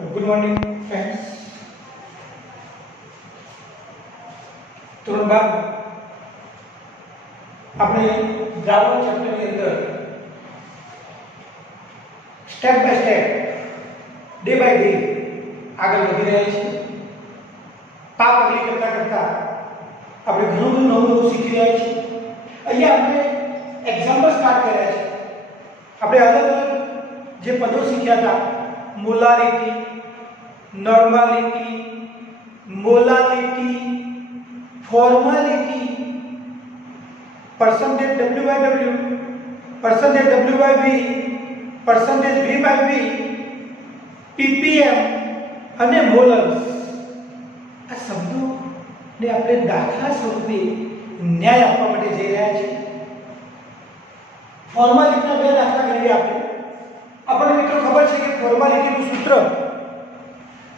Good morning friends. तुरंत बाद આપણે ગ્રામર ચેપ્ટરની અંદર step by step day by day આગળ વધી રહ્યા છીએ। પાપ પગલી કરતા કરતા આપણે ઘણું બધું નવું શીખી રહ્યા છીએ। અહીંયા આપણે એક્ઝામ્પલ સ્ટાર્ટ કર્યા છે। આપણે અલગ અલગ જે પદો શીખ્યા હતા, molarity, normality, molality, formality, percentage W by W, percentage W by V, percentage V by V, ppm અને મોલર્સ, આ શબ્દોને આપણે દાખલા સ્વરૂપે ન્યાય આપવા માટે જઈ રહ્યા છીએ। ફોર્માલિટીના બે દાખલા ગણીએ આપણે। આપણને મિત્રો ખબર છે કે ફોર્માલિટીનું સૂત્ર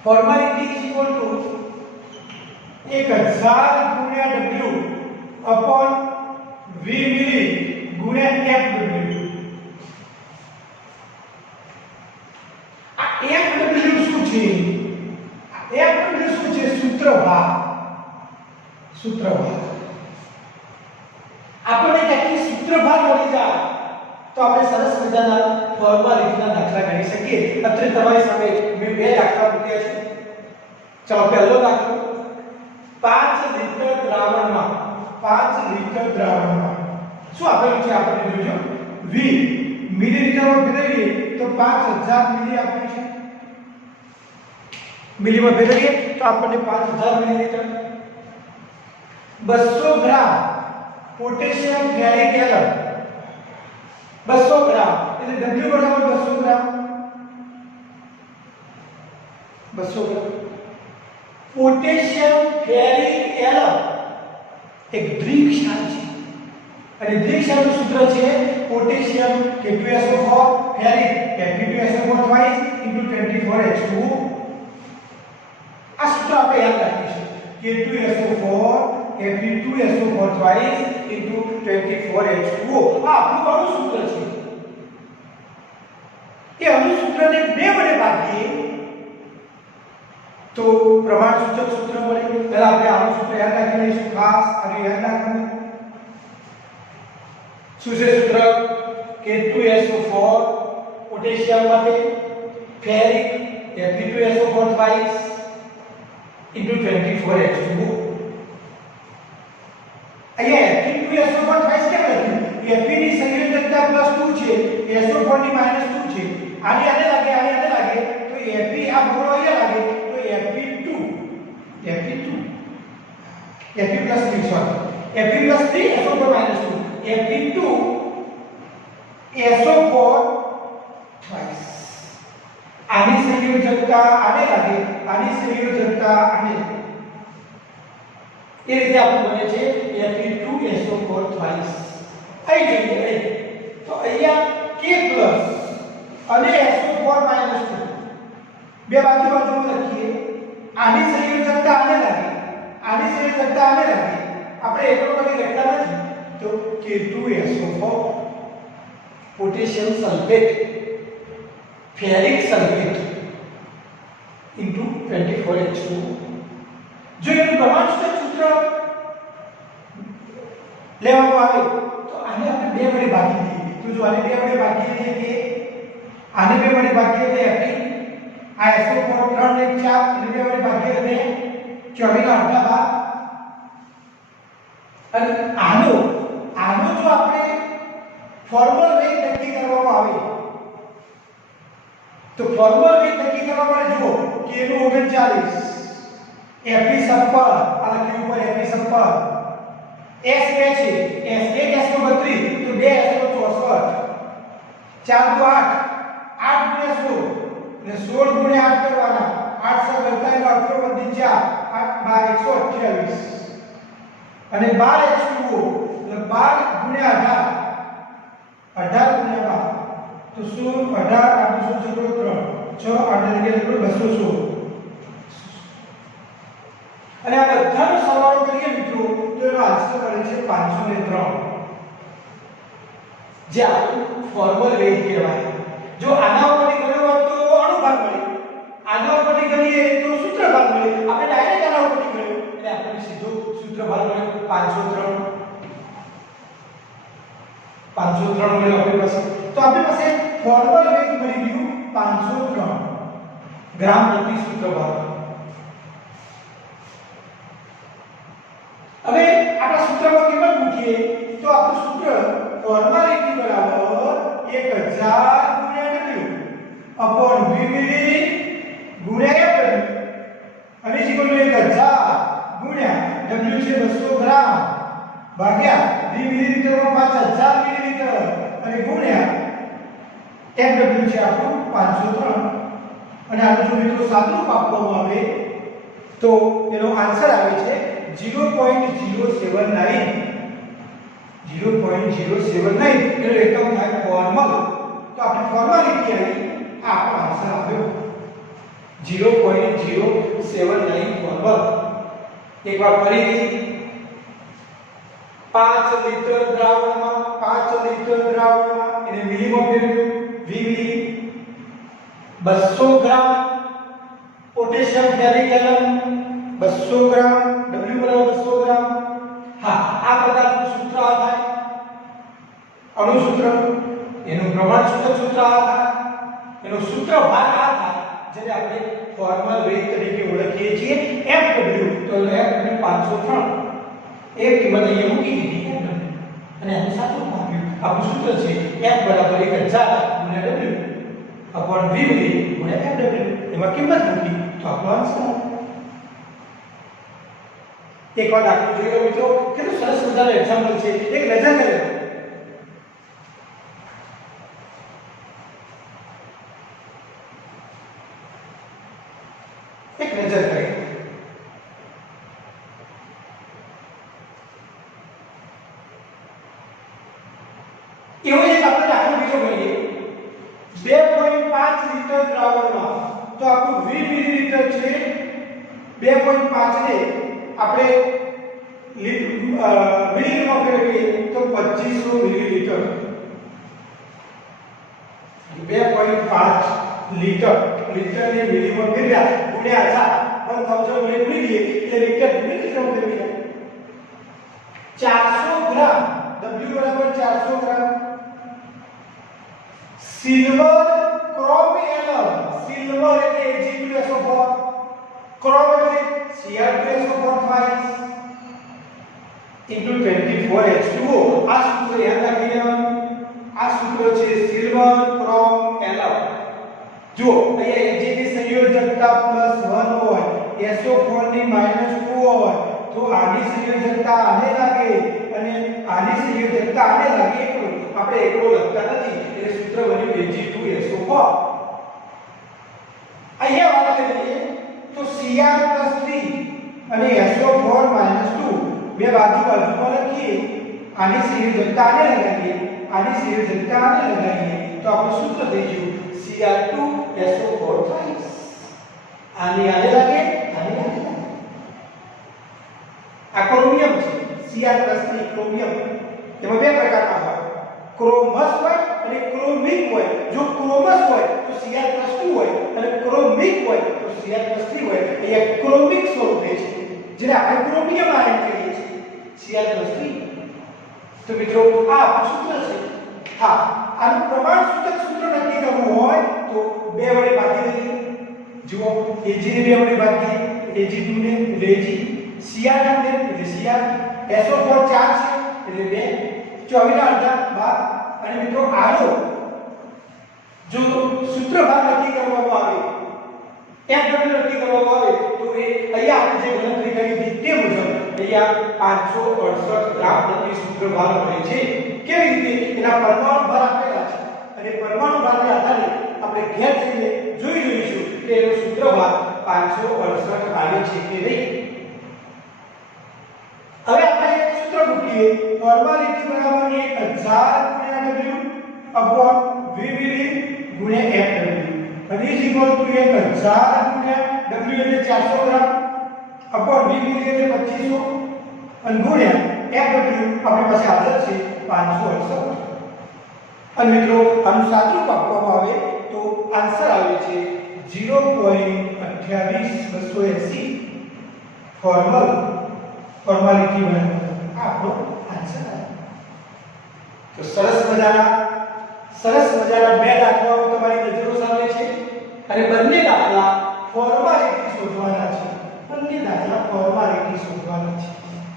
ફોર્માલિટી ઇઝ ઇક્વલ ટુ 1000 ગુણ્યા W અપોન V મિલી ગુણ્યા FW। આ FW શું છે? FW શું છે? સૂત્રભાર। આપણે ક્યાંથી સૂત્રભાર મળી જાય તો આપણે સરસ મજાના ફોર્માલિટીના દાખલા ગણી શકીએ। અત્યારે તમારી સામે મેં બે દાખલા મૂક્યા છે। ચાલો પહેલો દાખલો, 5 લિટર દ્રાવણમાં 5 લિટર દ્રાવણમાં શું આપેલું છે? આપણે જોજો, V મિલીલીટરમાં ફેરવીએ તો 5000 મિલી આપ્યું છે। મિલીમાં ફેરવીએ તો આપણને 5000 મિલીલીટર। 200 ગ્રામ પોટેશિયમ ફેરિક એલમ, 200 ગ્રામ એટલે W બરાબર 200 ગ્રામ। 200 ગ્રામ પોટેશિયમ ફેરિક એલમ એક દ્વિ ક્ષાર છે અને દ્વિ ક્ષારનું સૂત્ર છે potassium K2SO4 ferric Fe2SO4 twice into 24H2। આ સૂત્ર આપણે યાદ રાખીશું, K2SO4 Fe2SO4 twice into 24H2। આ આપણું અણુ સૂત્ર છે। એ અણુ સૂત્રને 2 વડે ભાગીએ તો પ્રમાણસૂચક સૂત્ર મળે। પહેલા આપણે આનું સૂત્ર યાદ રાખી લઈશું, ખાસ આને યાદ રાખવું। શું છે સૂત્ર? K2SO4 પોટેશિયમ માટે ferric Fe2SO4 twice into 24H2। અહીંયા Fe2SO4 twice કેમ લખ્યું? Fe ની સંયોજકતા +2 છે, SO4 ની -2 છે। આને લાગે તો Fe આ બોળો અહીંયા લાગે તો Fe plus 3 SO4 -2 Fe2 SO4 twice। આની સંયોજકતા આને લાગે, આની સંયોજકતા આને લાગે, એ રીતે આપણું બને છે Fe2 SO4 twice। અહીં જોઈએ તો અહીંયા K plus અને SO4 -2 બે બાજુમાં લખીએ। આની સંયોજકતા આને લાગે, આની સંયોજકતા આને લાગે, આપણે એટલો કદી લખતા નથી તો K2SO4 potassium sulphate ferric sulphate into 24H2। જો એનું પ્રમાણસૂચક સૂત્ર લેવામાં આવે તો આને આપણે 2 વડે ભાગી દઈએ તો જો આને 2 વડે ભાગી દઈએ કે આને 2 વડે ભાગીએ તો Fe આ SO4 3 ને 4 એટલે 2 વડે ભાગીએ એટલે 24 ના અડધા ભાગ। અને આનો જો આપણે ફોર્મલ વેગ નક્કી કરવામાં આવે તો ફોર્મલ વેગ નક્કી કરવા માટે જુઓ K નું 39 Fe સંપર આ લખ્યું ઉપર Fe સંપર S બે છે, S1 S નો 32 તો 2 S નો 64 4 દુ 8 8 ગુણ્યા 16 ને 16 ગુણ્યા 8 કરવાના 8 * 47 18 વધી 4 8 12 128 અને 12 H2O એટલે 12 ગુણ્યા 18 ગુણ્યા 12 તો 16 18 8 3 6 8 216 અને આ બધાનો સરવાળો કરીએ મિત્રો તો એનો આન્સર મળે છે 503 જે આપણું ફોર્મલ વેગ કહેવાય। જો આના ઉપરથી કર્યો હોત તો અણુભાર મળે, આના 503 મળ્યો આપણી પાસે. તો આપણી પાસે ફોર્મલ વેઇટ મળી ગયું 503 ગ્રામ પ્રતિ સૂત્ર ભાર. હવે આપણા સૂત્રમાં કિંમત મૂકીએ તો આપણું સૂત્ર ફોર્માલિટી બરાબર 1000 ગુણ્યા W upon V મિલી ગુણ્યા F અને ઇક્વલ ટુ 1000 ગુણ્યા W છે 200 ગ્રામ ભાગ્યા V મિલીલીટરમાં 5000 મિલીલીટર અને ગુણ્યા FW છે આપણું 503 અને આનું જો મિત્રો સાદુરૂપ આપવામાં આવે તો એનો આન્સર આવે છે 0.079 એનો એકમ થાય ફોર્મલ. તો આપણે ફોર્માલિટી આવી આ આપણો આન્સર આવ્યો 0.079 ફોર્મલ. એકવાર ફરીથી 5 લિટર દ્રાવણમાં એને મિલીમાં ફેરવ્યું V મિલી 200 ગ્રામ પોટેશિયમ ફેરિક 200 ગ્રામ W બરાબર 200 ગ્રામ. હા આ પ્રકારનું સૂત્ર આ થાય અણુ સૂત્ર, એનું પ્રમાણ સૂત્ર આ થાય, એનું સૂત્ર ભાર આ થાય જેને આપણે ફોર્મલ વેઇટ તરીકે ઓળખીએ છીએ FW. તો FW 503 એ કિંમત અહીંયા મૂકી દીધી અને આનું સાચું આપ્યું. આપણું સૂત્ર છે F બરાબર 1000 ગુણ્યા W upon V મિલી ગુણ્યા FW. એમાં કિંમત મૂકી તો આપણો આન્સર. એક વાર દાખલો જોઈ લો મિત્રો, કેટલું સરસ મજાનું એક્ઝામ્પલ છે. એક નજર કરી લો. એક નજર કરી એવો એક આપણે દાખલો બીજો ગણીએ 2.5 લિટર દ્રાવણમાં. તો આપણું 20 મિલીલીટર છે 2.5 ને આપણે મિલીમાં ફેરવીએ તો 2500 મિલીલીટર. 2.5 લિટર ને મિલીમાં ફેરવ્યા ગુણ્યા 1000 1000 ગુણી દઈએ એટલે લિટર મિલીલીટરમાં ફેરવી જાય. 400 ગ્રામ W બરાબર 400 ગ્રામ સિલ્વર ક્રોમ એનલ. સિલ્વર એટલે Ag2SO4, ક્રોમ એટલે Cr2SO4 into 24H2O. આ સૂત્ર યાદ રાખી લેવાનું. આ સૂત્ર છે સિલ્વર ક્રોમ એનલ. જો અહીંયા Ag ની સંયોજકતા +1 હોય, SO4 ની -2 હોય તો આની સંયોજકતા આને લાગે અને આની સંયોજકતા આને લાગે. આપણે એકડો લખતા નથી એટલે સૂત્ર બન્યું Ag2SO4. અહીંયા વાત કરીએ તો Cr+3 અને SO4 -2 બે બાજુમાં લખીએ. આની સંયોજકતા આને લગાવીએ, આની સંયોજકતા આને લગાવીએ તો આપણું સૂત્ર થઈ ગયું Cr2SO4 થાય. આની આને લાગે, આને લાગે. આ ક્રોમિયમ છે. Cr+3 chromium. એમાં બે પ્રકારના હોય, ક્રોમસ હોય અને ક્રોમિક હોય. જો ક્રોમસ હોય તો Cr+2 હોય અને ક્રોમિક હોય તો Cr+3 હોય. અહીંયા ક્રોમિક સ્વરૂપ છે જેને આપણે ક્રોમિયમ આયન કહીએ છીએ Cr+3. તો મિત્રો આ સૂત્ર છે. હા આનું પ્રમાણ સૂત્ર નક્કી કરવું હોય તો 2 વડે ભાગી દઈએ. જુઓ Ag ને 2 વડે ભાગીએ, Ag2 ને એટલે Ag, Cr ને એટલે Cr, SO4 4 છે એટલે 2, 24 ના અડધા 12. અને મિત્રો આનો જો સૂત્ર ભાગ નક્કી કરવામાં આવે, FW નક્કી કરવામાં આવે તો એ અહીંયા આપણે જે ગણતરી કરી હતી તે મુજબ અહીંયા 568 ગ્રામ પ્રતિ સૂત્ર ભાર મળે છે. કેવી રીતે? એના પરમાણુ ભાર આપેલા છે અને પરમાણુ ભારના આધારે આપણે ઘેર જઈને જોઈશું કે એનો સૂત્ર ભાર 568 આવે છે કે નહીં. હવે આપણે સૂત્ર મૂકીએ. ફોર્માલિટી બરાબર 1000 ગુણ્યા W upon V મિલી ગુણ્યા FW અને ઇઝ ઇક્વલ ટુ 1000 ગુણ્યા W એટલે 400 ગ્રામ upon V મિલી એટલે 2500 અને ગુણ્યા FW આપણી પાસે હાજર છે 568. અને મિત્રો આનું સાદુરૂપ આપવામાં આવે તો આન્સર આવે છે 0.28280 ફોર્માલિટી બરાબર આપણો આન્સર આવે. તો સરસ મજાના બે દાખલાઓ તમારી નજરો સામે છે અને બંને દાખલા ફોર્માલિટી શોધવાના છે.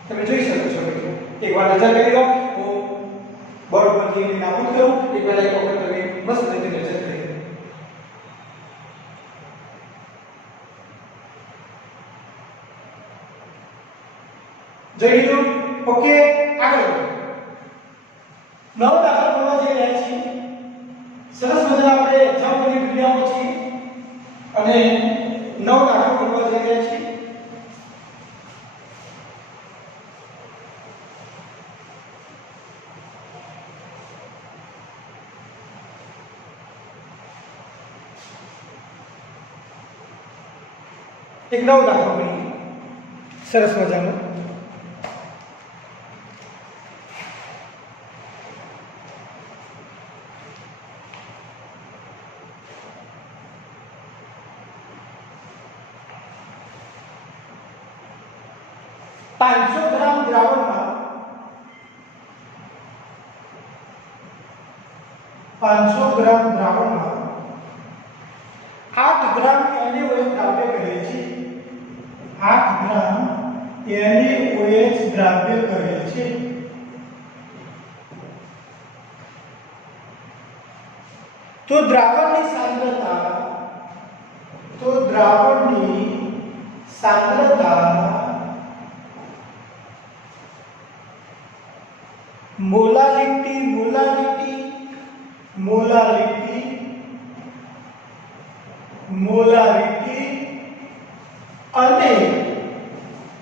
તમે જોઈ શકો છો મિત્રો. એકવાર નજર કરી લો. હું બોર્ડ પરથી એને નાબૂદ કરું એ પહેલા એક વખત તમે મસ્ત રીતે નજર કરી લો. જોઈ લીધું? ઓકે, આગળ નવ દાખલા કરવા જઈ રહ્યા છીએ. સરસ મજાના આપણે એક્ઝામ કરી રહ્યા છીએ અને નવ દાખલા કરવા જઈ રહ્યા છીએ. એક નવ દાખલો કરીએ સરસ મજાનો. ગ્રામ દ્રાવણમાં 500 ગ્રામ દ્રાવણમાં 8 ગ્રામ NaOH દ્રાવ્ય કરેલ છે. 8 ગ્રામ NaOH દ્રાવ્ય કરેલ છે. તો દ્રાવણની સાંદ્રતા મોલાલિટી અને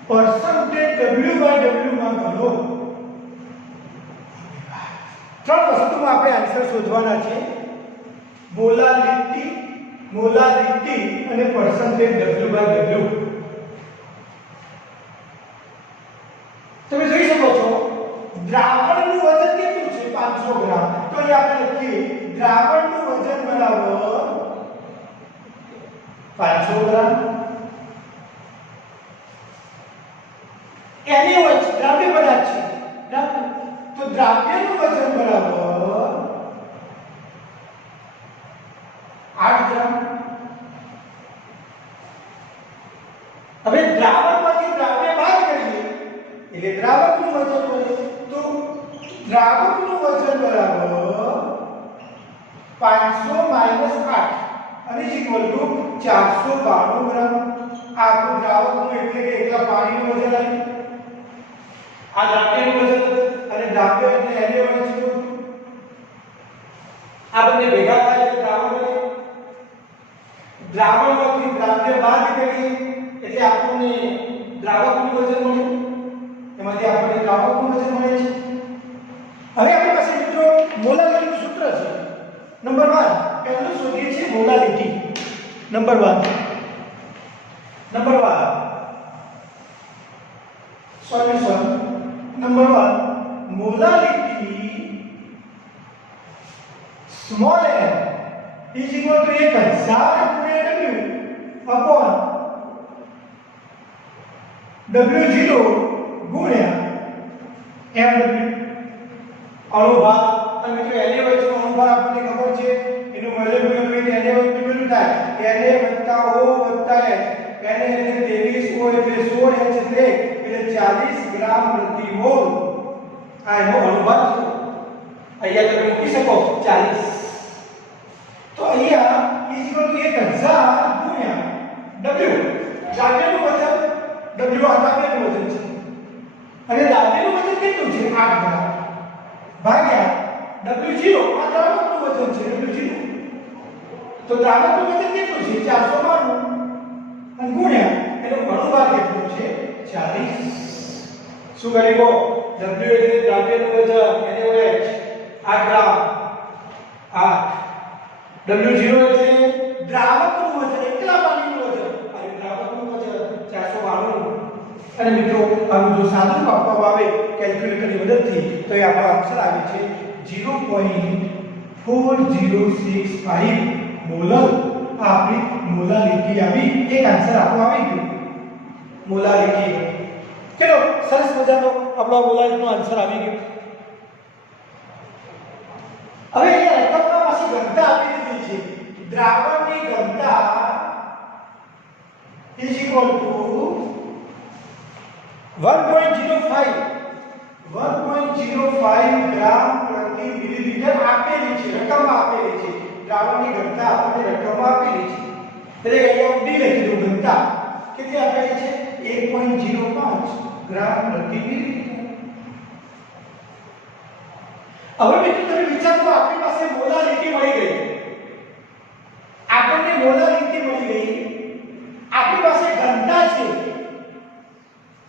પરસેન્ટેજ W/W માં ગણો. ત્રણ વસ્તુમાં આપણે આન્સર શોધવાના છે. મોલાલિટી અને પરસેન્ટેજ W/W. તમે જોઈ શકો છો દ્રાવણનું વજન કેટલું છે? 500 ગ્રામ. તો અહીં આપણે લખીએ દ્રાવણનું વજન બરાબર 500 ગ્રામ. NaOH દ્રાવ્ય પદાર્થ છે. તો દ્રાવ્યનું વજન બરાબર 8 ગ્રામ. હવે દ્રાવણમાંથી દ્રાવ્ય બાદ કરીએ એટલે દ્રાવકનું વજન મળે. તો દ્રાવકનું વજન બરાબર 500 - 8 અને = 492 ગ્રામ. આ દ્રાવકનું એટલે કે એકલા પાણીનું વજન આવ્યું. આ દ્રાવ્યનું વજન અને દ્રાવ્ય એટલે NaOH નું. આ બંને ભેગા થાય એટલે દ્રાવણ બને. દ્રાવણમાંથી દ્રાવ્ય બાદ કરીએ એટલે આપણને દ્રાવકનું વજન મળે. એમાંથી આપણને દ્રાવકનું વજન મળે છે. હવે આપણી પાસે મિત્રો મોલાલિટીનું સૂત્ર છે. નંબર 1 પહેલું શોધીએ છીએ molality. Number 1 solution. Number 1 molality small m is equal to 1000 upon W0 ગુણ્યા mw. અણુભાર. અને મિત્રો NaOH નો અણુભાર આપણને ખબર છે. એનું મોલેક્યુલર વેઇટ NaOH કેટલું થાય? Na + O + H. Na એટલે 23, O એટલે 16, H એટલે 40 ગ્રામ પ્રતિ મોલ. આ એનો અણુભાર છે. અહીંયા તમે મૂકી શકો 40. તો અહીંયા = 1000 ગુણ્યા W. દ્રાવ્યનું વજન W આ દ્રાવ્યનું વજન છે અને દ્રાવ્યનું વજન કેટલું છે? 8 ગ્રામ ભાગ્યા W0 આ દ્રાવકનું વજન છે W0. તો દ્રાવકનું વજન કેટલું છે? 492 અને ગુણ્યા એનો અણુભાર કેટલું છે? 40. શું કરી ગો? W એટલે દ્રાવ્યનું વજન NaOH 8 ગ્રામ 8. W0 એટલે દ્રાવકનું વજન એકલા પાણીનું વજન અને દ્રાવકનું વજન 492. અને મિત્રો આનું જો સાદું આપવામાં આવે કેલ્ક્યુલેટરની મદદથી તો એ આપણો આન્સર આવે છે 0.4065 મોલર. આ આપણી મોલાલિટી આવી. એક આન્સર આપણો આવી ગયો મોલાલિટી. ચલો સરસ મજાનો આપણો મોલાલિટીનો આન્સર આવી ગયો. દ્રાવણની ઘનતા is equal to 1.05 ગ્રામ પ્રતિ મિલીલીટર આપેલી છે, રકમમાં આપેલી છે. દ્રાવણની ઘનતા આપણને રકમમાં આપેલી છે. એટલે અહીંયા ડી લખી દો. ઘનતા કેટલી આપેલી છે? 1.05 ગ્રામ પ્રતિ મિલીલીટર. હવે મિત્રો તમે વિચારો, આપણી પાસે મોલારિટી મળી ગઈ, આપણને મોલારિટી મળી ગઈ, આપણી પાસે ઘનતા છે,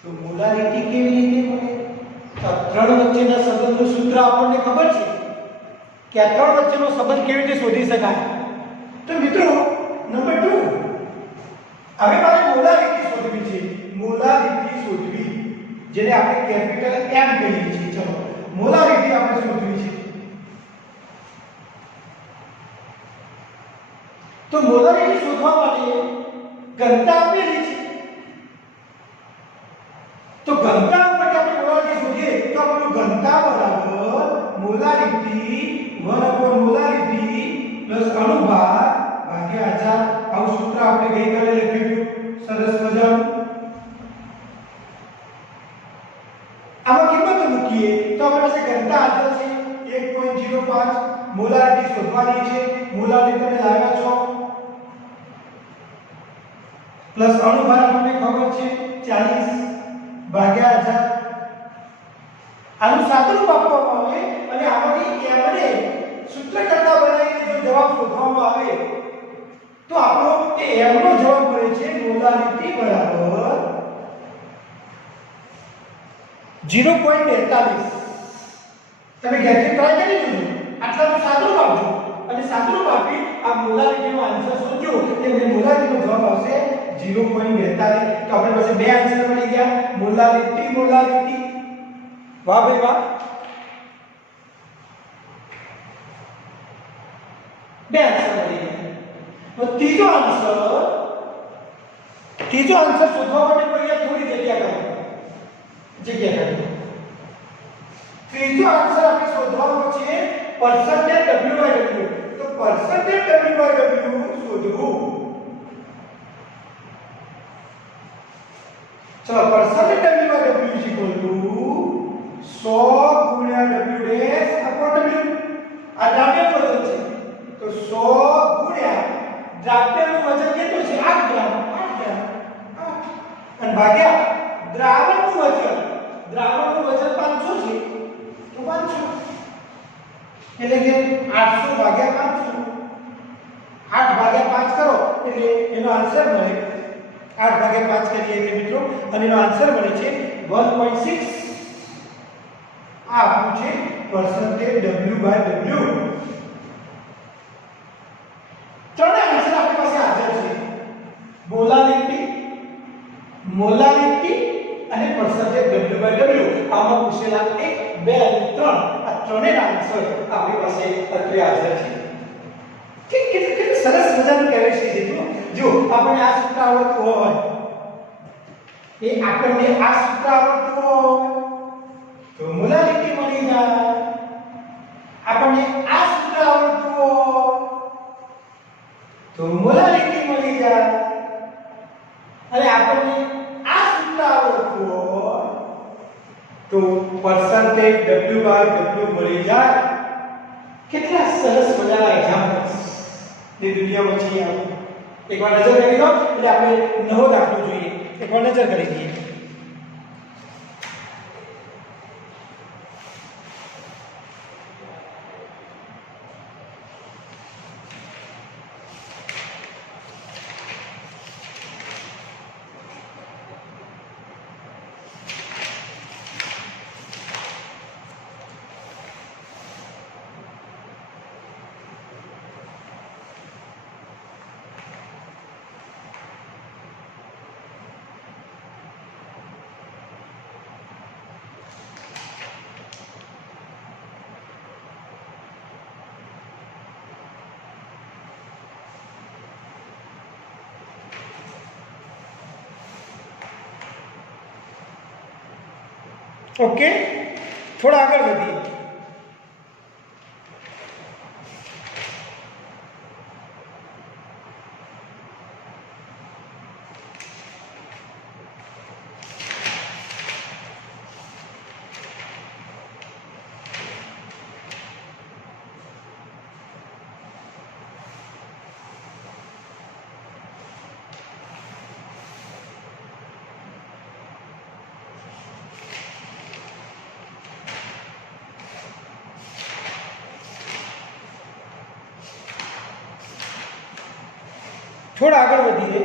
તો મોલારિટી કેવી રીતે મળે? તો ત્રણ વચ્ચેના સંબંધનું સૂત્ર આપણને ખબર છે કે આ ત્રણ વચ્ચેનો સંબંધ કેવી રીતે શોધી શકાય. તો મિત્રો નંબર 2, હવે મારે મોલારિટી શોધવી છે. મોલારિટી શોધવી, જેને આપણે કેપિટલ M કહીએ છીએ. ચલો મોલારિટી આપણે શોધવી છે. તો મોલારિટી શોધવા માટે ઘનતા આપેલી છે. તો ઘનતા ઉપર આપણે મોલારિટી શોધીએ તો આપણું ઘનતા બરાબર મોલારિટી 1/મોલારિટી પ્લસ અણુભાર ભાગ્યા 1000. આવું સૂત્ર આપણે ગઈકાલે લખ્યું હતું. સરસ મજાનું. આમાં કિંમતો મૂકીએ તો આપણી પાસે ઘનતા હાજર છે 1.05. મોલારિટી શોધવાની છે. મોલારિટી તમે લાવ્યા છો પ્લસ અણુભાર આપણને ખબર છે 40 ભાગ્યા 1000. આનું સાદુરૂપ આપવામાં આવે અને આમાંથી એમને સૂત્ર કરતા બનાવીને જો જવાબ શોધવામાં આવે તો આપણો એ એમનો જવાબ મળે છે મોલારિટી બરાબર 0.42. તમે ઘેરથી ટ્રાય કરી જોજો. આટલાનું સાદુરૂપ આપજો અને સાદુરૂપ આપી આ મોલારિટીનો આન્સર શોધજો એટલે મોલારિટીનો જવાબ આવશે 0.42. તો આપણી પાસે બે આન્સર મળી ગયા, મોલારિટી. વાહ ભાઈ વાહ. બે આન્સર મળી ગયા. તો ત્રીજો આન્સર શોધવા માટે કોઈ થોડી જગ્યા કરો. ત્રીજો આન્સર આપણે શોધવાનો છે પરસેન્ટેજ W/W. તો પરસેન્ટેજ W/W શોધવું. चलो percentage W/W is equal to 100 गुण્યા W ડેશ अपॉन W. આ દ્રાવ્યનું વજન છે તો 100 ગુણ્યા દ્રાવ્યનું વજન કેટલું છે? 8 ગ્રામ. 8 ગ્રામ 8 અને ભાગ્યા દ્રાવણનું વજન. દ્રાવણનું વજન 500 છે તો 500 એટલે કે 800 ભાગ્યા 500. 8 ભાગ્યા 5 કરો એટલે એનો આન્સર મળે 8 ભાગ્યા 5 કરીએ એટલે મિત્રો અને એનો આન્સર મળે છે 1.6. આ આપણું છે પરસેન્ટેજ W/W. ત્રણ આન્સર આપણી પાસે હાજર છે. મોલારિટી અને પરસેન્ટેજ W/W. આમાં પૂછેલા 1, 2 અને 3 આ ત્રણેયના આન્સર આપણી પાસે અત્રે હાજર છે. કેટલું સરસ મજાનું કેમિસ્ટ્રી છે. જો આપણને આ સૂત્ર આવડતું હોય તો મોલારિટી મળી જાય. આપણને આ સૂત્ર આવડતું હોય તો મોલારિટી મળી જાય અને આપણને આ સૂત્ર આવડતું હોય તો પરસેન્ટેજ W/W મળી જાય. કેટલા સરસ મજાના એક્ઝામ્પલ્સ ની દુનિયામાં છે. એકવાર નજર કરી દો એટલે આપણે નવો દાખલો જોઈએ. એકવાર નજર કરી દઈએ. ओके, थोड़ा आगे बढ़िए. થોડા આગળ વધીએ.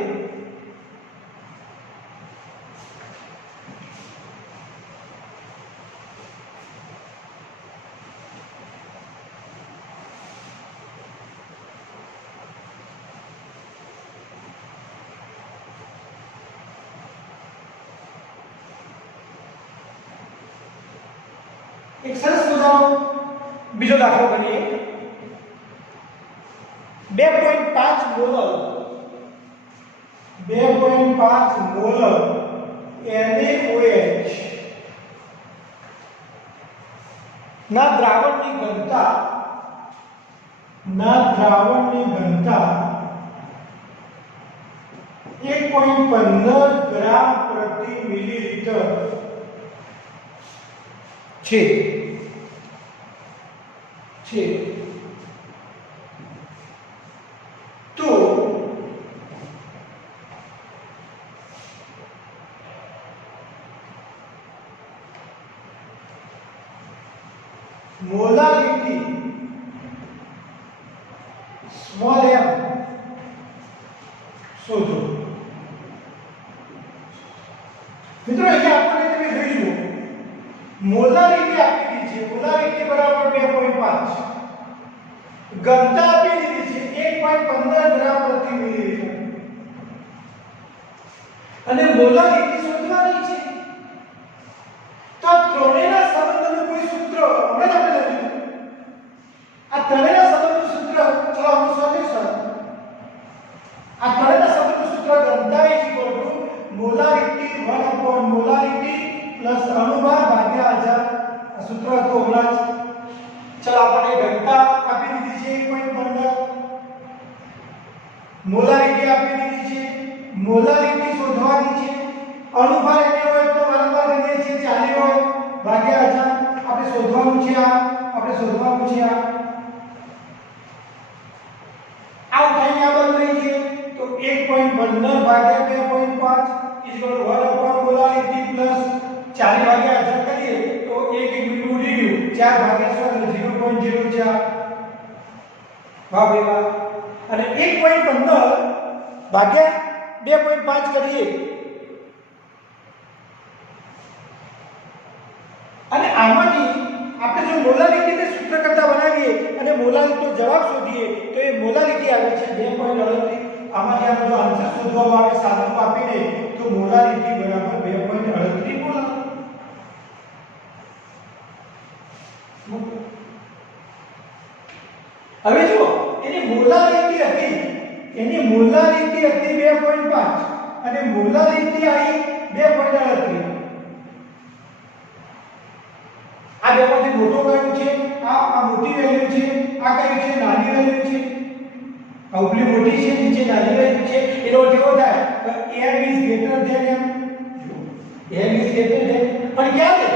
એક સરસ મજાનો બીજો દાખલો કરીએ. 2.5 મોલર 2.5 મોલર NaOH ના દ્રાવણની ઘનતા 1.15 ગ્રામ પ્રતિ મિલીલીટર છે. તો મોલારિટી સ્મોલ m શોધો. મિત્રો અહીંયા આપણે તમે જોઈશું મોલારિટી આપી દીધી છે. મોલારિટી બરાબર 2.5, ઘનતા આપી દીધી છે 1.15 ગ્રામ પ્રતિ મિલીલીટર અને મોલારિટી શોધવાની છે. તો ત્રણેયના સંબંધનું કોઈ સૂત્ર હમણાં જ આપણે લખ્યું. આ ત્રણેયના સંબંધનું સૂત્ર ચલો હું સોલ્યુશન. આ ત્રણેયના સંબંધનું સૂત્ર ઘનતા મોલારિટી 1/મોલારિટી પ્લસ અણુભાર ભાગ્યા 1000. આ સૂત્ર હતું હમણાં જ. ચલો આપણે ઘનતા આપી દીધી છે 1.15, મોલારિટી આપી દીધી છે, મોલારિટી શોધવાની છે, અણુભાર એટલે હોય તો અણુભાર લઈએ છે 40 હોય ભાગ્યા 1000. આપણે શોધવાનું છે આ ઉઠાઈને આ બંધ લઈ જઈએ તો 1.15 ભાગ્યા 2.5 1/મોલારિટી પ્લસ 40 ભાગ્યા 1000 કરીએ તો 1 બિંદુ ઉડી ગયું. 4 ભાગ્યા 100 0.04 વાહ ભાઈ વાહ. અને 1.15 ભાગ્યા 2.5 કરીએ અને આમાંથી આપણે જો મોલારિટીને સૂત્ર કરતા બનાવીએ અને મોલારિટીનો જવાબ શોધીએ તો એ મોલારિટી આવે છે 2.38. આમાંથી આપણે જો આન્સર શોધવામાં આવે સાદું આપીને તો મોલારિટી બરાબર 2.38 મોલાર. હવે જો એની મોલારિટી હતી 2.5 અને મોલારિટી આવી 2.38. આ બેમાંથી મોટો કયું છે? આ મોટી વેલ્યુ છે. આ કયું છે? નાની વેલ્યુ છે. આ ઉપલી મોટી છે, નીચે નાની વેલ્યુ છે. એનો કેવો થાય? m is greater than m. m is greater than પણ ક્યારે?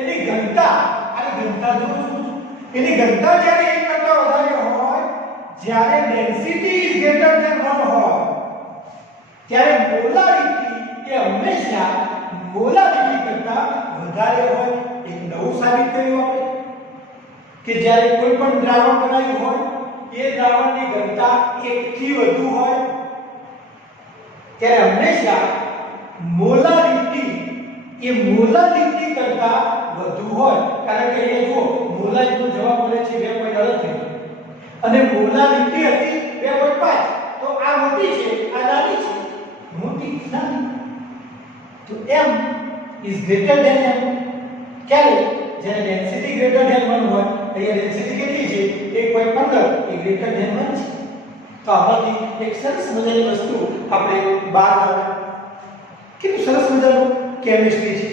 એની ઘનતા. આની ઘનતા જો એની ઘનતા જ્યારે 1 કરતા વધારે હોય, જ્યારે ડેન્સિટી is greater than 1 હોય, ત્યારે મોલારિટી એ હંમેશા મોલારિટી કરતા વધારે હોય. એક નવું સાબિત કર્યું આપણે કે જ્યારે કોઈ પણ દ્રાવણ બનાવ્યું હોય એ દ્રાવણની ઘનતા 1 થી વધુ હોય ત્યારે હંમેશા મોલારિટી એ મોલારિટી કરતા વધુ હોય. કારણ કે અહીંયા જુઓ મોલારિટીનો જવાબ મળે છે 2.38 અને મોલારિટી હતી 2.5. તો આ મોટી છે, આ નાની છે. મોટી નાની તો m is greater than m. ક્યારે? જ્યારે ડેન્સિટી ગ્રેટર ધેન 1 હોય. અહીંયા ડેન્સિટી કેટલી છે? 1.15. એ ગ્રેટર ધેન 1 છે. તો આમાંથી એક સરસ મજાની વસ્તુ આપણે બહાર આવે. કેટલું સરસ મજાનું કેમિસ્ટ્રી છે.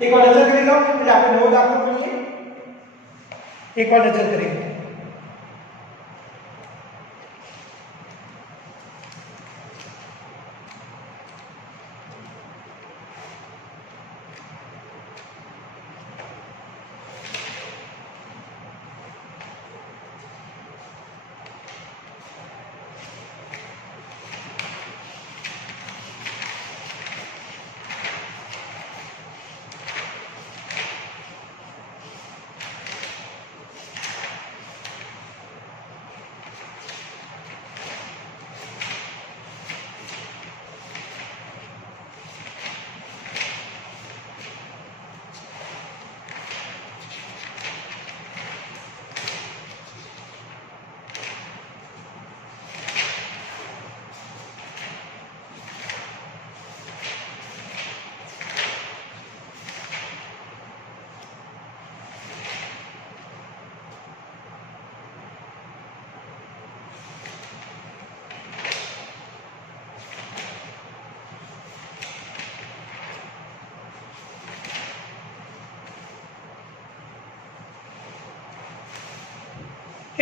એકવાર નજર કરી લો એટલે આપણે નવો દાખલો કરીએ. એકવાર નજર કરી લો.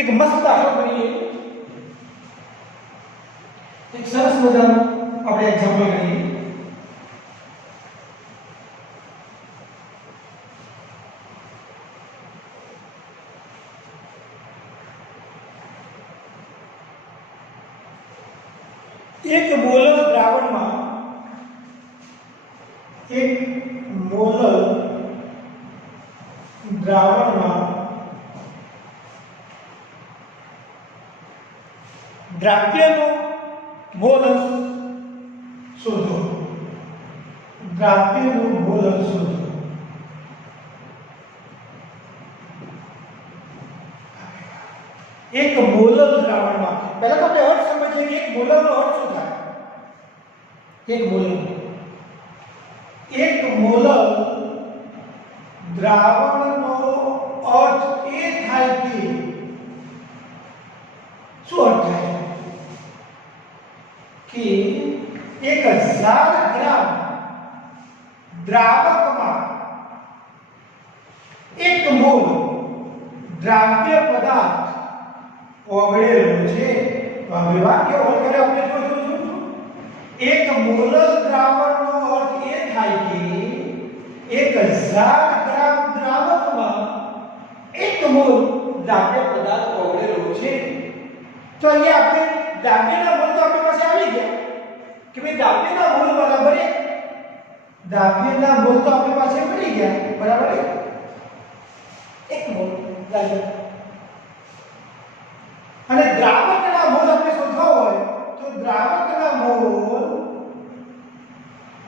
એક મસ્ત દાખલો કરીએ, એક સરસ મજાનું આપણે એક્ઝામ્પલ કરીએ. એક મોલર દ્રાવણમાં દ્રાવ્યનો મોલસ શોધો. દ્રાવ્યનો મોલસ શોધો. એક મોલર દ્રાવણમાં પહેલા તો આપણે અર્થ સમજીએ કે એક મોલરનો અર્થ શું થાય. એક મોલર દ્રાવણનો અર્થ એ થાય કે શું અર્થ થાય કે 1000 ગ્રામ દ્રાવકમાં 1 મોલ દ્રાવ્ય પદાર્થ ઓગળેલો છે. તો આ વાક્ય ઓલ કરે આપણે જો 1 મોલર દ્રાવણનો અર્થ એ થાય કે 1000 ગ્રામ દ્રાવકમાં 1 મોલ દ્રાવ્ય પદાર્થ ઓગળેલો છે. તો અહીંયા આપણે દ્રાવ્યના મોલ તો આપણી પાસે આવી ગયા કે ભાઈ દ્રાવ્યના મોલ બરાબર દ્રાવ્યના મોલ તો આપણી પાસે મળી ગયા બરાબર 1 મોલ દ્રાવ્ય. અને દ્રાવકના મોલ આપણે શોધવા હોય તો દ્રાવકના મોલ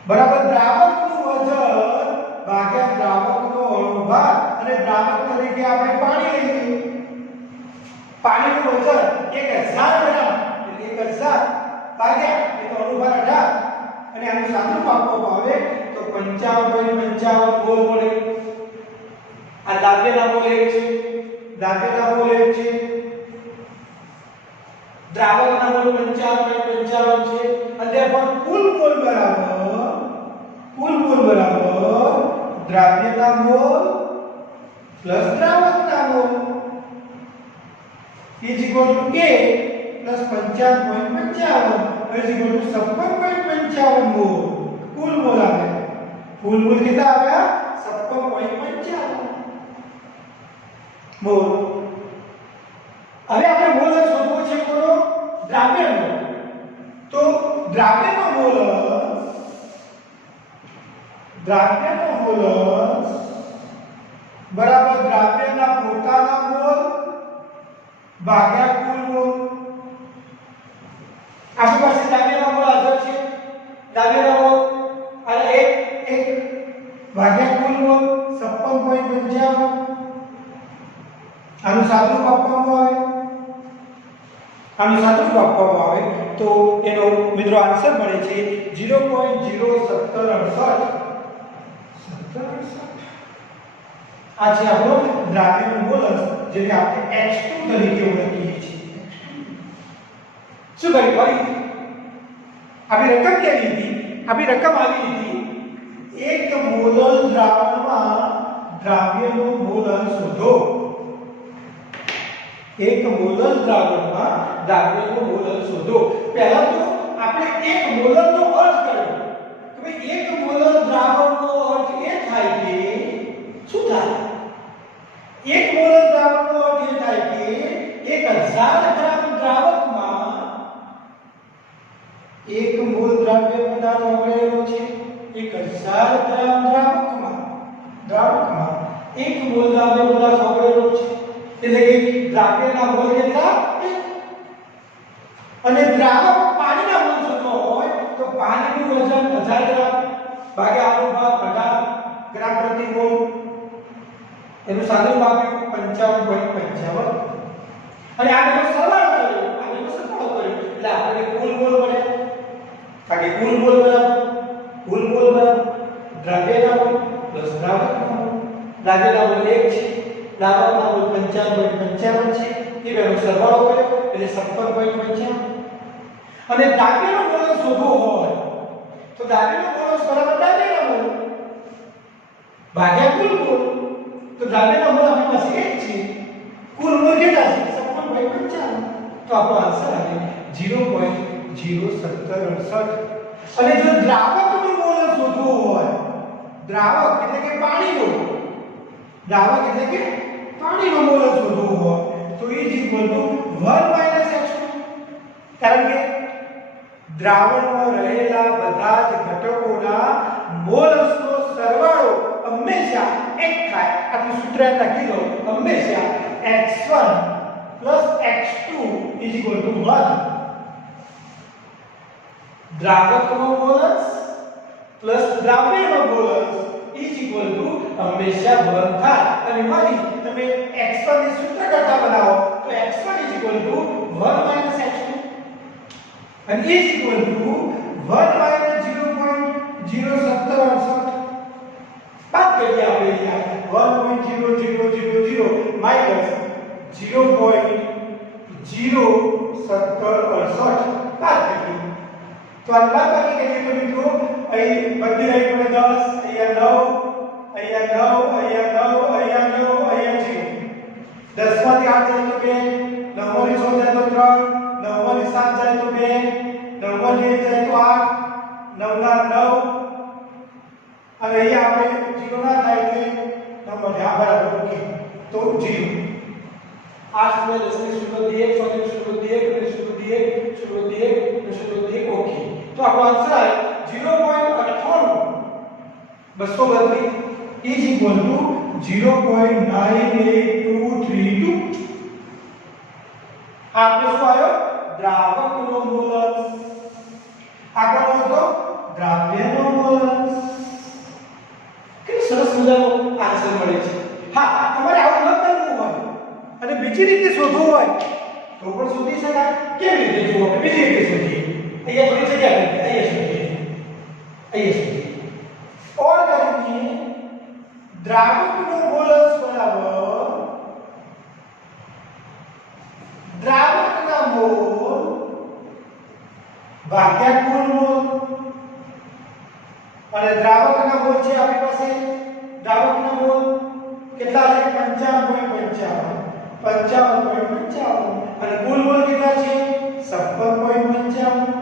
બરાબર દ્રાવકનું વજન ભાગ્યા દ્રાવકનો અણુભાર. અને દ્રાવક તરીકે આપણે પાણી લઈએ. પાણીનું વજન 1000 ગ્રામ એટલે 1000 ભાગ્યા એનો અણુભાર 18 અને આનું સાદું આપવામાં આવે તો 55.55 મોલ મળે. આ દ્રાવ્યના મોલ 1 છે. દ્રાવ્યના મોલ 1 છે. દ્રાવકના મોલ 55.55 છે. અને પણ કુલ મોલ બરાબર દ્રાવ્યના મોલ પ્લસ દ્રાવકના mole is equal to K plus 55.55 is equal to 56.55 मोल. कुल मोल आ गया. कुल मोल कितना आ गया 56.55 मोल. હવે આપણે મોલ શોધવો છે કોનો દ્રાવ્યનો. તો દ્રાવ્યનો મોલ બરાબર દ્રાવ્યના પોતાના મોલ ભાગ્યા કુલ મોલ. આપણી પાસે દ્રાવ્યના મોલ હાજર છે. દ્રાવ્યના મોલ અને 1 ભાગ્યા કુલ મોલ 56.55. આનું સાદુરૂપ આપવામાં આવે તો એનો મિત્રો આન્સર મળે છે 0.01768. આ છે આપણો દ્રાવ્યનો મોલસ જેને આપણે H2 તરીકે ઓળખીએ છીએ. શું કર્યું ફરી આપણી રકમ કેવી હતી? આપણી રકમ આવી હતી 1 મોલર દ્રાવણમાં દ્રાવ્યનો મોલસ શોધો. 1 મોલર દ્રાવણમાં દ્રાવ્યનો મોલસ શોધો. પહેલા તો આપણે 1 મોલરનો અર્થ કર્યો કે ભાઈ 1 મોલર દ્રાવણનો અર્થ એ થાય કે શું થાય? 1 મોલર દ્રાવણનો અર્થ એ થાય કે 1000 ગ્રામ દ્રાવકમાં 1 મોલ દ્રાવ્ય પદાર્થ ઓગળેલો છે. 1000 ગ્રામ દ્રાવકમાં 1 મોલ દ્રાવ્ય પદાર્થ ઓગળેલો છે. એટલે કે દ્રાવ્યના મોલ કેટલા? 1. અને દ્રાવક પાણીના મોલ શોધવો હોય તો પાણીનું વજન 1000 ગ્રામ ભાગ્યા અણુભાર 18 ગ્રામ પ્રતિ મોલ. એનું સાદુરૂપ આપ્યું 55.55. અને આનો સરવાળો કર્યો એટલે આપણે કુલ મોલ મળે. કારણ કે કુલ મોલ બરાબર દ્રાવ્યના મોલ પ્લસ દ્રાવકના મોલ. દ્રાવ્યના મોલ 1 છે. દ્રાવકના મોલ 55.55 છે. એ બેનો સરવાળો કર્યો એટલે 56.55. અને દ્રાવ્યનો મોલ શોધવો હોય તો દ્રાવ્યનો મોલ બરાબર દ્રાવ્યના મોલ ભાગ્યા કુલ મોલ. તો દ્રાવ્યના મોલ આપણી પાસે 1 છે. કુલ મોલ કેટલા છે? 56.55. 0.55 તો આપણો આન્સર આવે 0.01768 અને જો દ્રાવકનું મોલ શોધવું હોય દ્રાવક એટલે કે પાણીનો દ્રાવક એટલે કે પાણીનો મોલ શોધવું હોય તો E = 1 - h2 કારણ કે દ્રાવણમાં રહેલા બધા જ ઘટકોના મોલ્સનો સરવાળો હંમેશા એક થાય આપણે સૂત્ર લખી લો હંમેશા x1 + x2 = 1 દ્રાવકનો moles plus દ્રાવ્યનો moles હંમેશા 1 થાય અને એમાંથી તમે x1 ને સૂત્ર કરતા બનાવો તો x1 = 1 - h2 and is equal to 1 minus 0.01768 बात करिए आप यहाँ 1.0000 minus 0.01768 बात करिए तो अंदर बाकी करिए तो मित्रों અહીં બધી લાઈન પર 10 અહીંયા 9 અહીંયા 9 અહીંયા 9 અહીંયા 9 અહીંયા 0 10 માંથી 8 જાય તો 2 9 માંથી 6 જાય તો 3 9 માંથી 7 જાય તો 2 9 માંથી 1 જાય તો 8 9 ના 9 અને અહીંયા આપણે 0 ના થાય એટલે નંબર આ બરાબર ઓકે તો 0 8 में 10 में 0 दिए 100 में 0 दिए 0 दिए 0 दिए 0 दिए ओके तो आपका आंसर है 0.98 232 is equal to 0.98232 आपने શું આવ્યો દ્રાવકનો મોલ્સ આગળનો હતો દ્રાવ્યનો મોલ્સ કે સરસ મજાનો આન્સર મળે છે હા તમારે આવું ન કરવું હોય અને બીજી રીતે શોધવું હોય તો પણ શોધી શકાય કેવી રીતે જુઓ આપણે બીજી રીતે શોધીએ અહીંયા થોડી જગ્યા કરી અહીંયા શોધીએ और करेंगे द्रावकનો મોલ્સ બરાબર દ્રાવકના મોલ ભાગ્યા કુલ મોલ અને દ્રાવકના મોલ છે આપણી પાસે દ્રાવકના મોલ કેટલા છે 55.55 અને કુલ મોલ કેટલા છે 56.55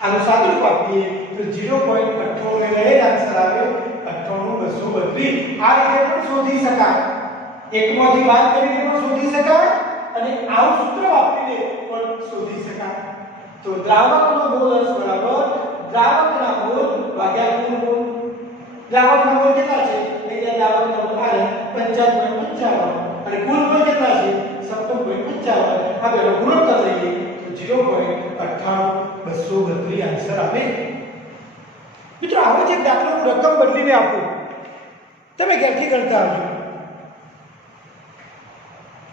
આનું સાદું રૂપ આપીએ તો 0.98 ને લઈ આન્સર આવે 98232 આ રીતે પણ શોધી શકાય એકમાંથી બાદ કરીને પણ શોધી શકાય અને આવું સૂત્ર વાપરીને પણ શોધી શકાય તો દ્રાવકનો મોલ્સ બરાબર દ્રાવકના મોલ ભાગ્યા કુલ મોલ દ્રાવકના મોલ કેટલા છે અહીંયા દ્રાવકના મોલ આવે 55.55 અને કુલ મોલ કેટલા છે 56.55 આ બેનો ગુણોત્તર લઈએ તો 0.98 આન્સર આવે મિત્રો આવો જ એક દાખલો હું રકમ બદલીને આપું તમે ઘરથી ગણતા આવજો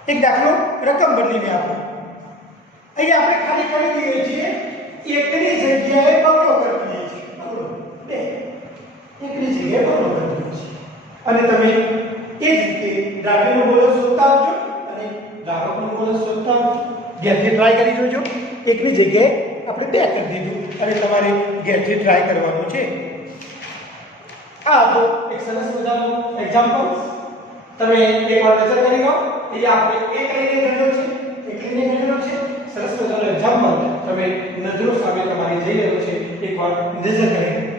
એક દાખલો રકમ બદલીને આપો અહીંયા આપણે ખાલી કરી દઈએ છીએ એકની જગ્યાએ બમણો કરી દઈએ છીએ બમણો 2 એકની જગ્યાએ બમણો કરી દઈએ છીએ અને તમે એ જ રીતે દ્રાવ્યનો મોલ્સ શોધતા આવજો અને દ્રાવકનો મોલ્સ શોધતા આવજો ઘેરથી ટ્રાય કરી જોજો એકની જગ્યાએ આપણે 2 કરી દીધું અને તમારે ઘેરથી ટ્રાય કરવાનું છે આ તો એક સરસ મજાનું એક્ઝામ્પલ તમે એકવાર નજર કરી લો એ આપણે એક લઈને ગણ્યો છે સરસ મજાનો એક્ઝામ્પલ તમે નજરો સામે તમારી જઈ રહ્યો છે એકવાર નજર કરી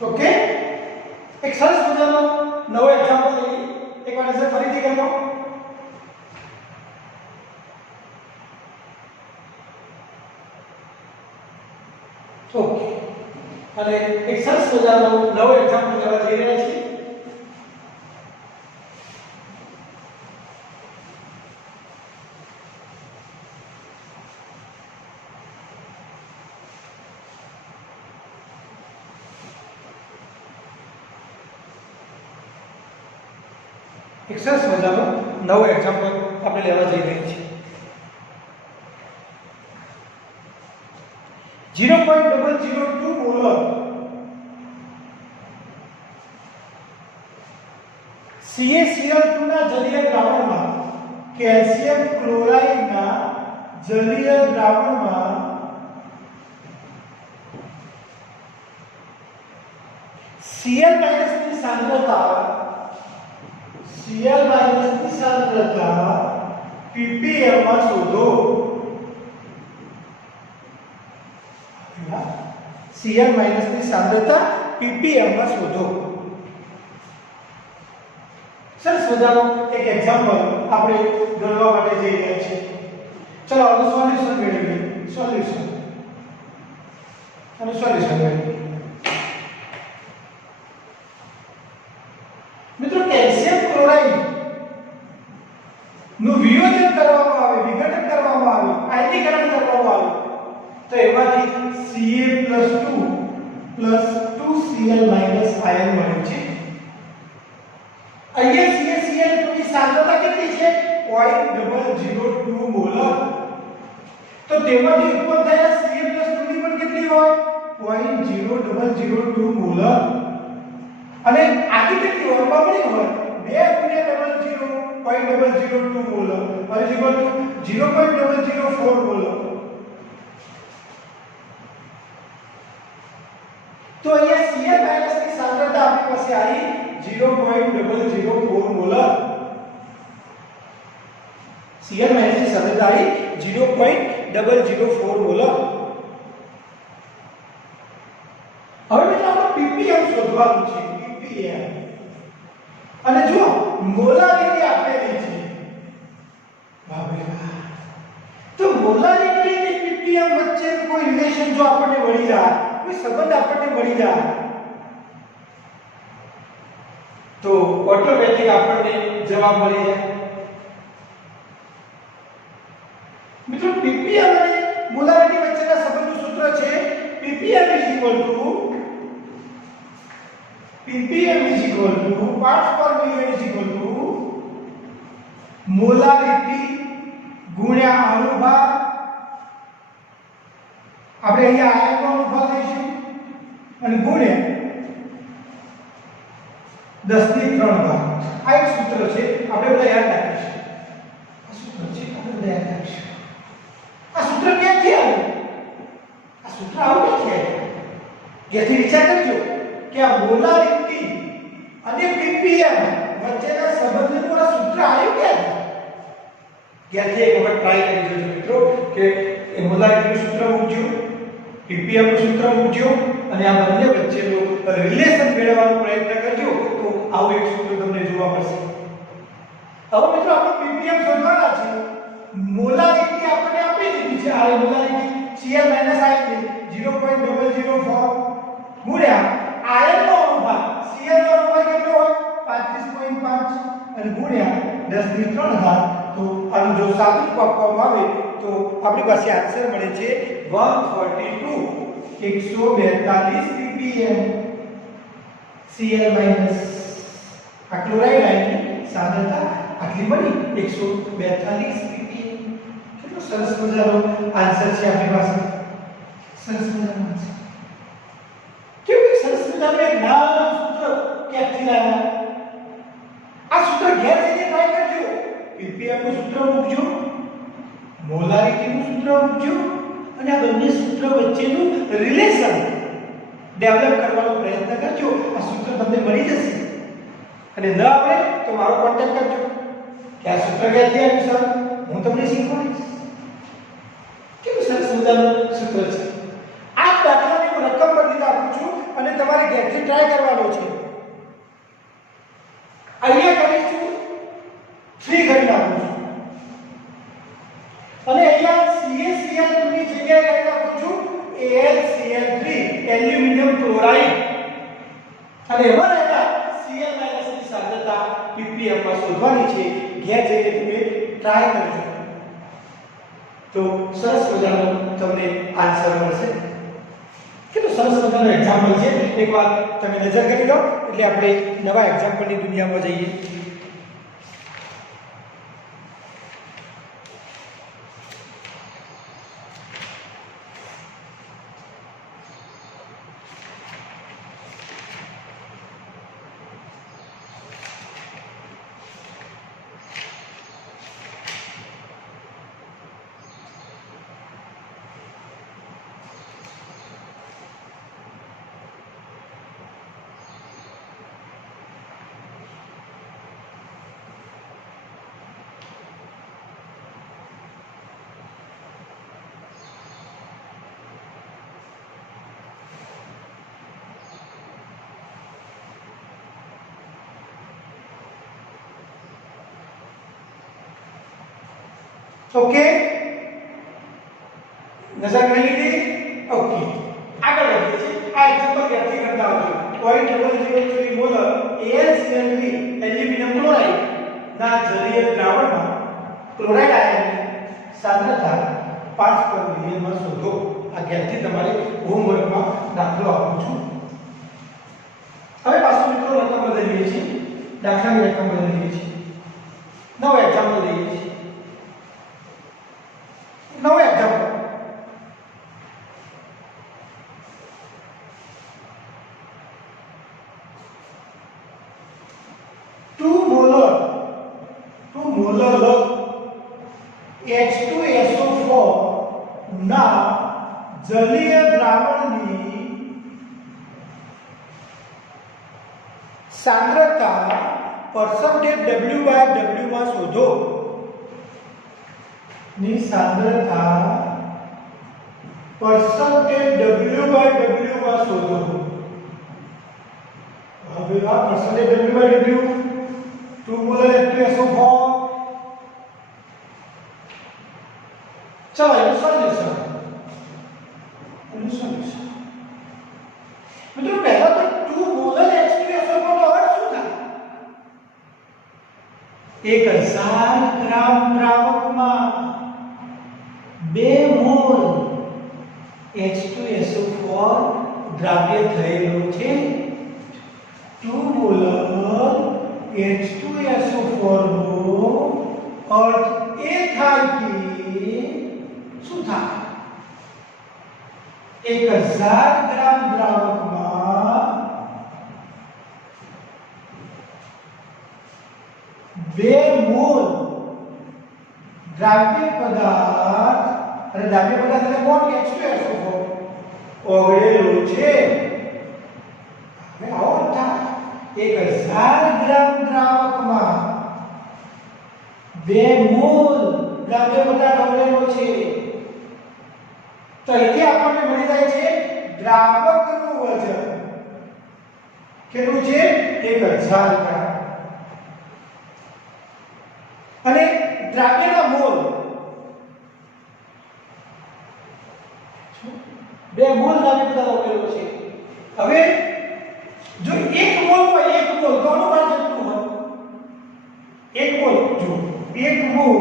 ઓકે એક સરસ મજાનો નવો એક્ઝામ્પલ લઈએ એકવાર નજર ફરીથી કરી લો ઓકે અને એક સરસ મજાનો નવો એક્ઝામ્પલ લેવા જઈ રહ્યા છીએ. એક સરસ મજાનો નવો એક્ઝામ્પલ આપણે લેવા જઈ રહ્યા છીએ. 0.002 મોલર CaCl2 ના જલીય દ્રાવણમાં કેલ્શિયમ ક્લોરાઇડના જલીય દ્રાવણમાં Cl- ની સાંદ્રતા ppm માં શોધો. Cl- ની સાંદ્રતા ppm માં શોધો. સરસ મજાનો એક એક્ઝામ્પલ આપણે ગણવા માટે જઈ રહ્યા છીએ. ચલો આનું સોલ્યુશન મેળવીએ. સોલ્યુશન મેળવીએ. મિત્રો કેલ્શિયમ ક્લોરાઇડ નું વિયોજન કરવામાં આવે, વિઘટન કરવામાં આવે, આયનીકરણ કરવામાં આવે તો એમાંથી Ca+2 2Cl- આયન મળે છે. અહીંયા CaCl2 ની સાંદ્રતા કેટલી છે? 0.002 મોલર. તો તેમાંથી ઉત્પન્ન થયેલા Ca+2 ની પણ કેટલી હોય? 0.002 મોલર. અને આની કેટલી હોય? બમણી હોય. 2 * 0.002 મોલર = 0.004 મોલર. તો અહીંયા Cl- ની સાંદ્રતા આપણી પાસે આવી 0.004 મોલર. Cl- ની સાંદ્રતા આવી 0.004 મોલર. હવે મિત્રો આપણે ppm શોધવાનું છે. ppm અને જો મોલારિટી આપેલી છે. તો મોલારિટી અને ppm વચ્ચે કોઈ રિલેશન જો આપણને મળી જાય, કોઈ સંબંધ આપણને મળી જાય તો ઓટોમેટિક આપણને જવાબ મળી જાય. મિત્રો ppm અને મોલારિટી વચ્ચેના સંબંધનું સૂત્ર છે ppm parts per million molarity ગુણ્યા અણુભાર. આપણે અહીંયા આયનનો અણુભાર લઈશું અને ગુણ્યા 10^3. આ એક સૂત્ર છે, આપણે બધા યાદ રાખીશું. આ સૂત્ર છે, આપણે બધા યાદ રાખીશું. આ સૂત્ર ક્યાંથી આવ્યું? આ સૂત્ર આવું ક્યાંથી આવ્યું? જેથી વિચાર કરજો કે આ મોલારિટી અને ppm વચ્ચેના સંબંધનું આ સૂત્ર આવ્યું ક્યાંથી? ત્યાંથી એક વખત ટ્રાય કરી જોજો મિત્રો કે એ મોલારિટીનું સૂત્ર મૂકજો, ppm નું સૂત્ર મૂકજો અને આ બંને વચ્ચેનું રિલેશન મેળવવાનો પ્રયત્ન કરજો તો આવું એક સૂત્ર તમને જોવા મળશે. હવે મિત્રો આપણે ppm શોધવાના છે. મોલારિટી આપણને આપી દીધી છે. આ મોલારિટી Cl- આયન 0.004 ગુણ્યા આયનનો અણુભાર. Cl નો અણુભાર કેટલો હોય? 35.5 અને ગુણ્યા 10^3. તો આનું જો સાદુરૂપ આપવામાં આવે તો આપણી પાસે આન્સર મળે છે 142 ppm. Cl- આ ક્લોરાઇડ આયનની સાંદ્રતા આટલી મળી 142 ppm. કેટલો સરસ મજાનો આન્સર છે આપણી પાસે. સરસ મજાનો આન્સર. કેવું સરસ મજાનું એક નાનું સૂત્ર ક્યાંથી લાવ્યા? આ સૂત્ર ઘેર જઈને ટ્રાય કરજો. ppm નું સૂત્ર મૂકજો, મોલારિટી નું સૂત્ર મૂકજો અને આ બંને સૂત્ર વચ્ચેનું રિલેશન ડેવલપ કરવાનો પ્રયત્ન કરજો. આ સૂત્ર તમને મળી જશે. અને ન આવડે તો મારો કોન્ટેક્ટ કરજો કે આ સૂત્ર ક્યાંથી આવ્યું સર, હું તમને શીખવાડીશ. કેવું સરસ મજાનું સૂત્ર છે. આ દાખલાની હું રકમ બદલીને આપું છું અને તમારે ઘેરથી ટ્રાય કરવાનો છે. અહીંયા કરીશું 3 કરી નાખું છું અને અહીંયા CaCl2 ની જગ્યાએ કરી નાખું છું AlCl3 એલ્યુમિનિયમ શોધવાની છે. ઘેર જઈને તમે ટ્રાય કરજો તો સરસ મજાનો તમને આન્સર મળશે. કેટલું સરસ મજાનું એક્ઝામ્પલ છે. એકવાર તમે નજર કરી લો એટલે આપણે નવા એક્ઝામ્પલની દુનિયામાં જઈએ. ओके नजर कर लीजिए. ओके આગળ વધીએ છીએ. આ એક્ઝામ્પલ યાદથી કરતા આવજો. 0.003 મોલ AlCl3 એલ્યુમિનિયમ ક્લોરાઇડ ના જલીય દ્રાવણમાં ક્લોરાઇડ આયનની સાંદ્રતા 5 માં શોધો. આ યાદથી તમારે હોમવર્કમાં દાખલો આપું છું. હવે પાછું મિત્રો રકમ બદલીએ છીએ. દાખલાની રકમ બદલીએ છીએ. નવો એક્ઝામ્પલ લઈએ છીએ. Now example. Two molar H2SO4 ના જલીય દ્રાવણની સાંદ્રતા %W/W માં શોધો. ની સાંદ્રતા %W/W માં શોધો. હવે આ %W/W 2 મોલર H2SO4. ચલો એનું સોલ્યુશન. મિત્રો પહેલા તો 2 મોલર H2SO4 નો અર્થ શું થાય? 1000 ગ્રામ દ્રાવકમાં 2 મોલ H2SO4 દ્રાવ્ય થયેલું છે. 2 મોલર H2SO4 નો અર્થ એ થાય કે શું થાય? 1000 ગ્રામ દ્રાવકમાં 2 મોલ દ્રાવ્ય પદાર્થ અને દ્રાવ્ય પદાર્થ એટલે કોણ? H2SO4 ઓગળેલું છે. હવે આવો થાય 1000 ગ્રામ દ્રાવકમાં 2 મોલ દ્રાવ્ય પદાર્થ ઓગળેલો છે. તો અહીંથી આપણને મળી જાય છે દ્રાવકનું વજન કેટલું છે? 1000 ગ્રામ. અને દ્રાવ્યના મોલ 2 મોલ દ્રાવ્ય પદાર્થ ઓગળેલો છે. હવે જો 1 મોલ હોય 1 મોલ તો અનુભાર કેટલું હોય? 1 મોલ જો 1 મોલ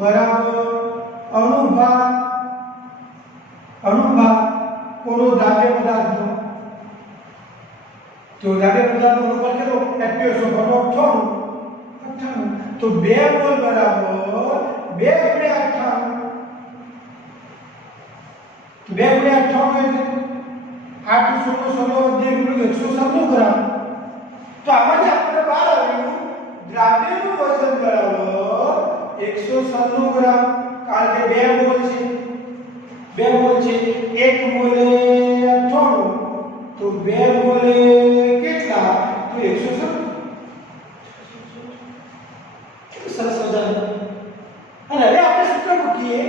બરાબર અનુભાર કોનો દ્રાવ્ય પદાર્થનો. તો દ્રાવ્ય પદાર્થનો અનુભાર કેટલો? H2SO4 98. તો 2 મોલ બરાબર 2 × 98. તો 2 × 98 એટલે 8 × 196 ગ્રામ. તો આમાંથી આપણે બહાર આવ્યું દ્રાવ્યનું વજન બરાબર 196 ગ્રામ. કારણ કે 2 મોલ છે 1 મોલે 98 તો 2 મોલે કેટલા? તો 196. સરસ મજાનું. અને હવે આપણે સૂત્ર મૂકીએ.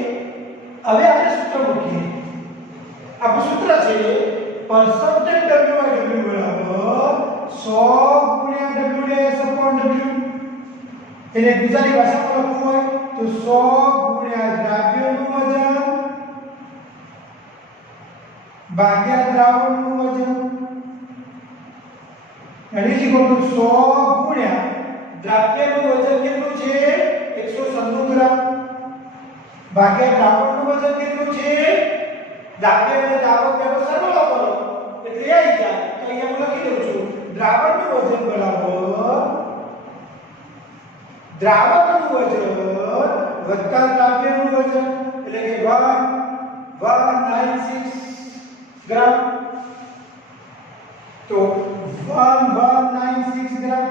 આપણું સૂત્ર છે %W/W બરાબર 100 × W'/W. એને ગુજરાતી ભાષામાં લખવું હોય તો 100 × દ્રાવ્યનું વજન ભાગ્યા દ્રાવણનું વજન. અને 100 × દ્રાવ્યનું વજન કેટલું છે 196 ગ્રામ ભાગ્યા દ્રાવકનું વજન કેટલું છે દ્રાવ્ય અને દ્રાવક તેનો સરવાળો કરો એટલે આવી જાય તો અહીંયા હું લખી દઉં છું દ્રાવકનું વજન બરાબર દ્રાવકનું વજન વત્તા દ્રાવ્યનું વજન એટલે કે 1196 ગ્રામ તો 1196 ગ્રામ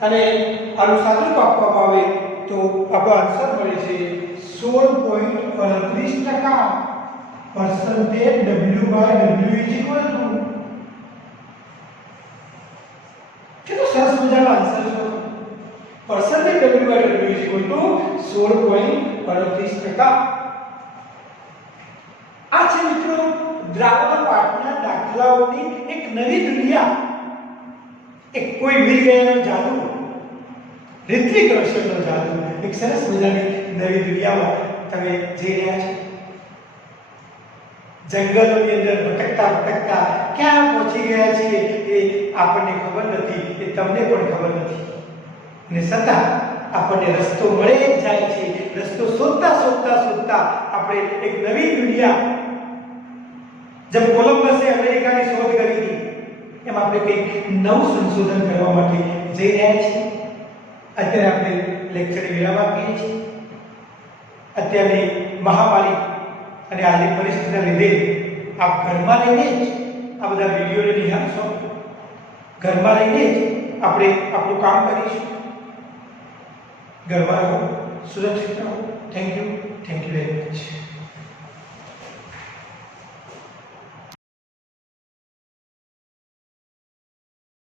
અને આનું સાદુરૂપ આપવામાં આવે તો આપણો આન્સર મળે છે 16.38% percentage W/W is equal to કેટલો સરસ મજાનો આન્સર છે percentage W/W is equal to 16.38%. આ છે મિત્રો દ્રાવણ પાઠના દાખલાઓની એક નવી દુનિયા એક કોઈ વીર ગયાનો જાદુ ઋત્વિક રોશનનો જાદુ એક સરસ મજાની નવી દુનિયામાં તમે જઈ રહ્યા છો જંગલોની અંદર ભટકતા ભટકતા ક્યાં પહોંચી ગયા છીએ એ આપણને ખબર નથી એ તમને પણ ખબર નથી અને છતાં આપણને રસ્તો મળે જ જાય છે રસ્તો શોધતા શોધતા શોધતા આપણે એક નવી દુનિયા જેમ કોલંબસે અમેરિકાની શોધ કરી હતી એમ આપણે કંઈક નવું સંશોધન કરવા માટે જઈ રહ્યા છીએ અત્યારે આપણે લેક્ચર વિરામ આપીએ છીએ અત્યારની મહામારી અને હાલની પરિસ્થિતિના લીધે આપ ઘરમાં રહીને જ આ બધા વિડીયોને નિહાળશો ઘરમાં રહીને જ આપણે આપણું કામ કરીશું ઘરમાં રહો સુરક્ષિત રહો થેન્ક યુ વેરી મચ